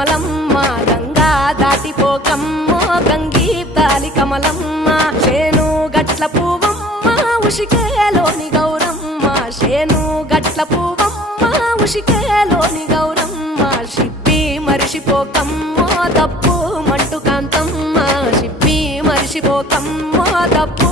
కమలమ్మ గంగా దాటిపోకమ్మో గంగీతాలి కమలమ్మ శేను గట్ల పువ్వమ్మ ఉషికేలోని గౌరమ్మ శేను గట్ల పువ్వమ్మ ఉషికేలోని గౌరమ్మ షిప్పి మరిషిపోకమ్మో తప్పు మంటు కాంతమ్మ షిప్పి మరిషిపోకమ్మో తప్పు